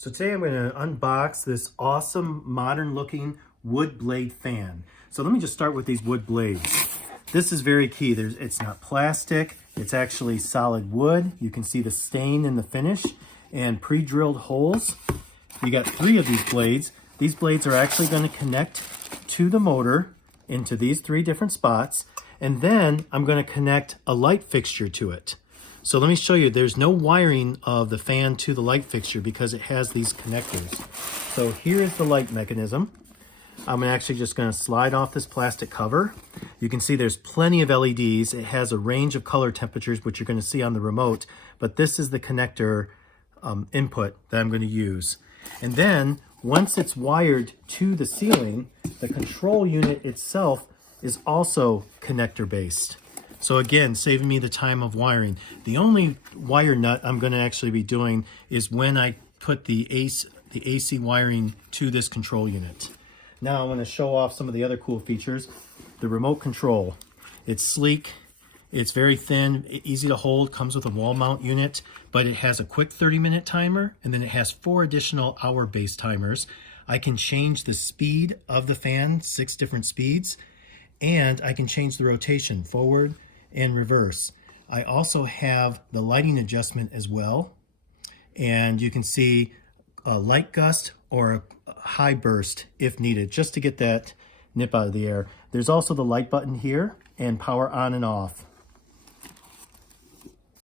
So today I'm going to unbox this awesome modern looking wood blade fan. So let me just start with these wood blades. This is very key. It's not plastic, it's actually solid wood. You can see the stain in the finish and pre-drilled holes. You got 3 of these blades. These blades are actually going to connect to the motor into these 3 different spots, and then I'm going to connect a light fixture to it. So let me show you, there's no wiring of the fan to the light fixture because it has these connectors. So here is the light mechanism. I'm actually just going to slide off this plastic cover. You can see there's plenty of LEDs. It has a range of color temperatures, which you're going to see on the remote, but this is the connector input that I'm going to use. And then once it's wired to the ceiling, the control unit itself is also connector based. So again, saving me the time of wiring. The only wire nut I'm going to actually be doing is when I put the AC wiring to this control unit. Now I'm going to show off some of the other cool features. The remote control. It's sleek, it's very thin, easy to hold, comes with a wall mount unit, but it has a quick 30-minute timer, and then it has 4 additional hour-based timers. I can change the speed of the fan, 6 different speeds, and I can change the rotation forward and reverse. I also have the lighting adjustment as well, and you can see a light gust or a high burst if needed, just to get that nip out of the air. There's also the light button here and power on and off.